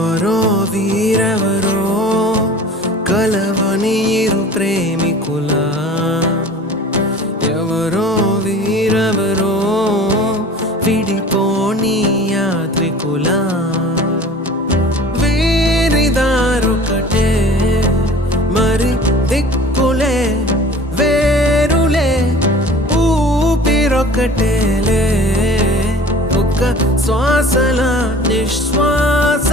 ఎవరో వీరెవరో కలవని ఇరు ప్రేమికుల ఎవరో వీరెవరో విడిపోని యాత్రికుల వీరిదారొకటే మరి దిక్కులే వేరులే ఊపిరొకటేలే ఒక్క శ్వాసల నిశ్వాస